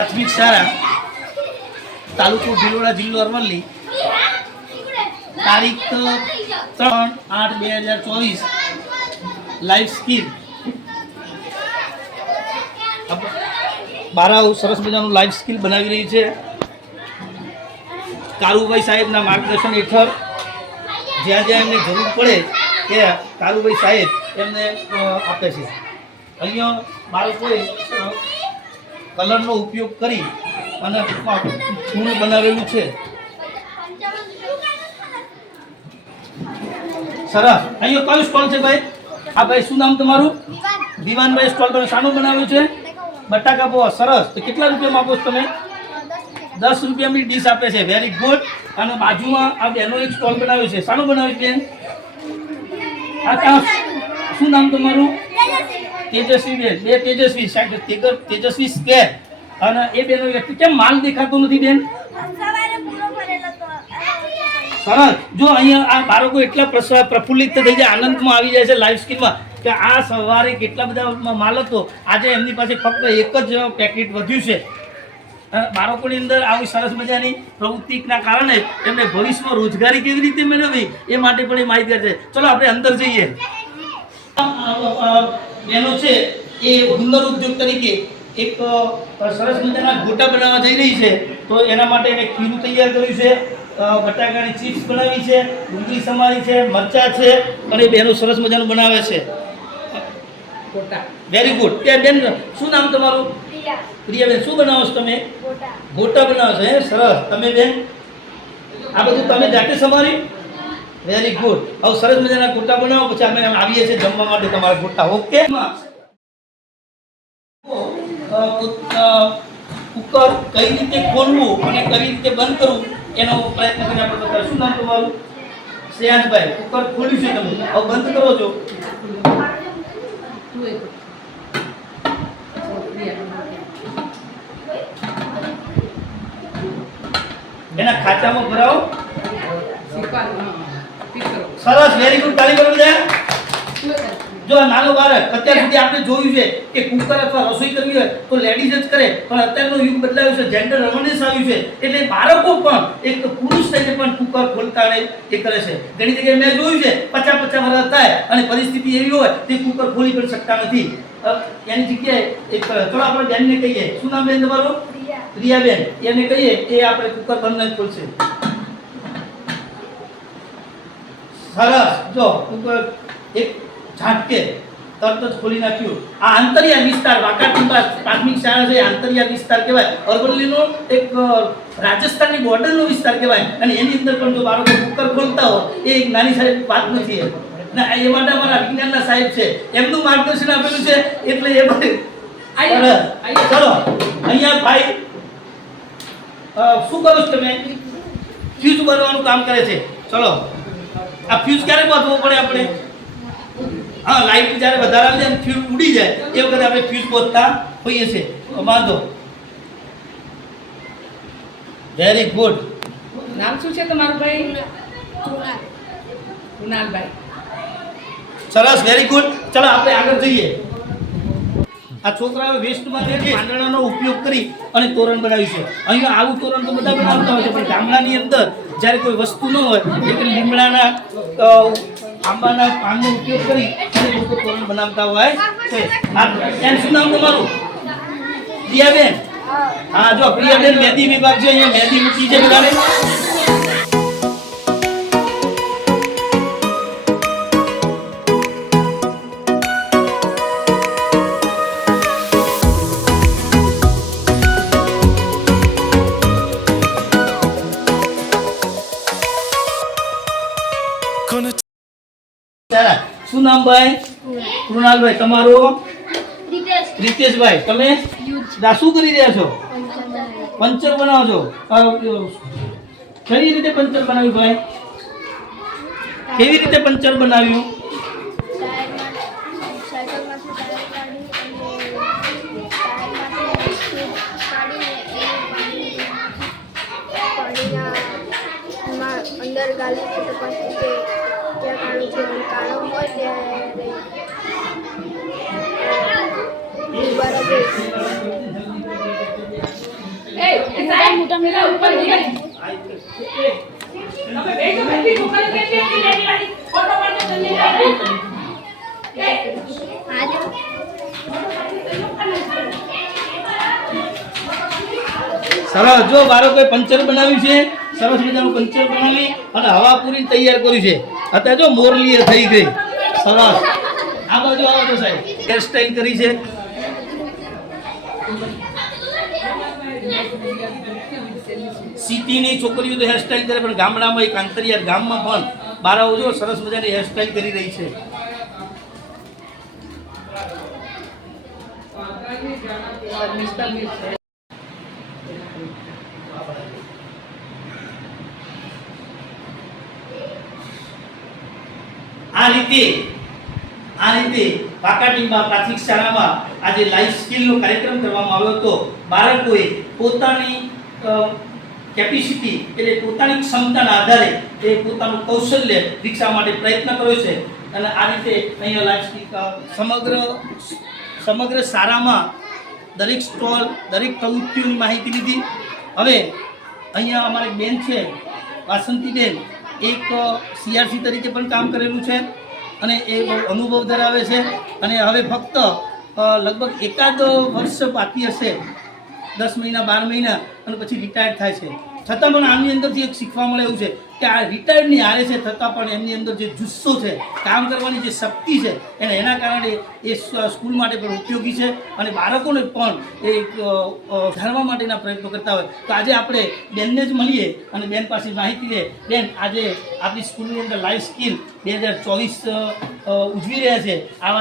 પ્રાથમિક શાળા, તાલુકો ભીલોડા જિલ્લો અરવલ્લી. તારીખ ત્રણ આઠ બે હજાર ચોવીસ. લાઈફ સ્કીમ બારાઓ સરસ મજાનું લાઈફ સ્કિલ બનાવી રહી છે. કારુભાઈ સાહેબના માર્ગદર્શન હેઠળ જ્યાં જ્યાં એમને જરૂર પડે તે કારુભાઈ સાહેબ એમને આપે છે. અહીંયા બાળકોએ કલરનો ઉપયોગ કરી અને ફૂલ બનાવેલું છે. સરસ. અહીંયા કયું સ્ટોલ છે ભાઈ? આ ભાઈ, શું નામ તમારું? દિવાનભાઈ સ્ટોલ પર શાનું બનાવ્યું છે? બટાકા પૌવા. સરસ. તો કેટલા રૂપિયામાં આપો છો તમે? દસ રૂપિયાની ડીશ આપે છે. વેરી ગુડ અને બાજુમાં આ બહેનો એક સ્ટોલ બનાવ્યો છે. શાનું બનાવ્યું છે? આ શું નામ તમારું? તેજસ્વી બેન બે તેજસ્વી સાહેબ તેજસ્વી સ્કેર અને એ બેનો વ્યક્તિ કેમ માલ દેખાતો નથી બેન? સરસ. જો અહીંયા આ બાળકો એટલા પ્રફુલ્લિત થઈ જાય આનંદમાં આવી જાય છે લાઈફ સ્કીલમાં કે આ સવારે કેટલા બધા માલ હતો? આજે એમની પાસે ફક્ત એક જ પેકેટ વધ્યું છે. બાળકોની અંદર આવી સરસ મજાની પ્રવૃત્તિના કારણે એમને ભવિષ્યમાં રોજગારી કેવી રીતે મેળવવી એ માટે પણ એ માહિતી છે. ચલો આપણે અંદર જઈએ. બેનો છે એ હુન્નર ઉદ્યોગ તરીકે એક સરસ મજાના ગોટા બનાવવા જઈ રહી છે. તો એના માટે એને ખીરું તૈયાર કર્યું છે. બટાકાની ચિપ્સ બનાવી છે. ડુંગળી સમારી છે. મરચા છે. અને બેનો સરસ મજાનું બનાવે છે. વેરી ગુડ કે બેન શું નામ તમારું? પ્રિયા. પ્રિયાબેન શું બનાવો છો તમે? ગોટા. ગોટા બનાવો છો હે? સરસ. તમે બેન? આ બધું તમે જાતે સમારી? વેરી ગુડ હવે સરસ મજાના ગોટા બનાવો, પછી અમે આવીએ છીએ જમવા માટે તમારા ગોટા ઓકે કુકર કઈ રીતે ખોલવું અને કઈ રીતે બંધ કરવું, એનો પ્રયત્ન કરીને આપણે બતાવીએ શું નામ તમારું? શ્રેયાંશભાઈ, કુકર ખોલ્યું છે તમે. હવે બંધ કરો છો? એના ખાચામાં ભરાવો. સરસ વેરી ગુડ તાળી કરો બધા જો નાનો બાળક અત્યાર સુધી આપણે જોયું છે કે કુકર અથવા રસોઈ કરવી હોય તો લેડીઝ જ કરે પણ અત્યારનો યુગ બદલાયો છે જેન્ડર અવેરનેસ આવ્યું છે. એટલે બાળકો પણ એક પુરુષ થઈને પણ કુકર ખોલતા એ કરે છે. ઘણી જગ્યાએ મેં જોયું છે પચાસ પચાસ વર્ષ થાય અને પરિસ્થિતિ એવી હોય તે કુકર ખોલી પણ શકતા નથી. એની જગ્યાએ એક ચલો આપણે બેનને કહીએ. શું નામ બેન તમારું? પ્રિયા. પ્રિયાબેન. એને કહીએ એ આપણે કુકર બંધ ખોલશે. સરસ. જો એક ઝાટકે તરત જ ખોલી નાખ્યું. આ આંતરિયા વિસ્તાર વાકાટીબા પ્રાથમિક શાળા છે આંતરિયા વિસ્તાર કહેવાય. અરવલ્લીનો એક રાજસ્થાનની બોર્ડરનો વિસ્તાર કહેવાય. અને એની અંદર પણ જો બાળકો કુકર ખોલતા હોય એ એક નાની સાહેબ વાત નથી. ના એ માટે અમારા વિજ્ઞાનના સાહેબ છે. એમનું માર્ગદર્શન આપેલું છે એટલે એ બધું. ચલો અહીંયા ભાઈ શું કરો છો તમે? ફ્યુઝ બનવાનું કામ કરે છે? ચલો. આ ફ્યુઝ ક્યારે બાંધવો પડે આપણે? હા લાઈટ જ્યારે વધારે આવે ને ફ્યુઝ ઉડી જાય એ વખતે આપણે ફ્યુઝ બોધતા હોઈએ છીએ. તો બાંધો. વેરી ગુડ નામ શું છે તમારું ભાઈ? કુનાલભાઈ સરસ વેરી ગુડ ચલો આપણે આગળ જઈએ. આ છોકરાઓ વેસ્ટમાંથી પાંદડાનો ઉપયોગ કરી અને તોરણ બનાવ્યું છે. અહીંયા આવું તોરણ તો બધા બનાવતા હોય છે પણ ગામડાની અંદર જ્યારે કોઈ વસ્તુ ન હોય એટલે લીમડાના આંબાના પાનનો ઉપયોગ કરી અને લોકો તોરણ બનાવતા હોય છે. એમ શું નામ તમારું? પ્રિયાબેન? હા, જો પ્રિયાબેન મહેંદી વિભાગ છે, અહીંયા મહેંદી મૂકી છે બધાને. સારા શું નામ ભાઈ? કૃણાલભાઈ તમારું? રીતેશ. રીતેશભાઈ તમે? શું કરી રહ્યા છો? પંચર બનાવો. છો? કઈ રીતે પંચર બનાવ્યું ભાઈ? કેવી રીતે પંચર બનાવ્યું? અંદર ગાળીને તો પછી તે જ્યાં કાળું છે કાળો હોય મોટા ઉપર તમે બેસો ફોટો? આજે સરસ જો બાળકોએ પંચર બનાવ્યું છે સરસ મજાનું પંચર બનાવી. અને હવા પૂરી તૈયાર કર્યું છે. અત્યારે જો મોરલી થઈ ગઈ. સરસ. આ બાજુ આવો તો સાહેબ. હેરસ્ટાઈલ કરી છે. સિટીની છોકરીઓ તો હેરસ્ટાઈલ કરે, પણ ગામડામાં એક આંતરિયાર ગામમાં પણ બારાઓ જો સરસ મજાની હેરસ્ટાઈલ કરી રહી છે. આ રીતે આ રીતે વાકાટીમાં પ્રાથમિક શાળામાં આજે લાઈફ સ્કિલનો કાર્યક્રમ કરવામાં આવ્યો હતો. બાળકોએ પોતાની કેપેસિટી એટલે પોતાની ક્ષમતાના આધારે એ પોતાનું કૌશલ્ય વિકસાવવા માટે પ્રયત્ન કર્યો છે. અને આ રીતે અહીંયા લાઈફ સ્કિલ સમગ્ર સમગ્ર શાળામાં દરેક સ્ટોલ, દરેક પ્રવૃત્તિઓની માહિતી લીધી. હવે અહીંયા અમારી બેન છે, વાસંતીબેન. એક સીઆરસી તરીકે પણ કામ કરેલું છે અને એ બહુ અનુભવ ધરાવે છે. અને હવે ફક્ત લગભગ એકાદ વર્ષ બાકી હશે. દસ મહિના, બાર મહિના અને પછી રિટાયર થાય છે. છતાં પણ આની અંદરથી એક શીખવા મળે એવું છે. કે આ રિટાયર્ડની હારે છે છતાં પણ એમની અંદર જે જુસ્સો છે કામ કરવાની જે શક્તિ છે એને એના કારણે એ સ્કૂલ માટે પણ ઉપયોગી છે અને બાળકોને પણ એ એક, અ, અ, ધારવા માટેના પ્રયત્નો કરતા હોય. તો આજે આપણે બેનને જ મળીએ અને બેન પાસે માહિતી લે. બેન આજે આપણી સ્કૂલની અંદર લાઈફ સ્કિલ બે હજાર ચોવીસ ઉજવી રહ્યા છે. આવા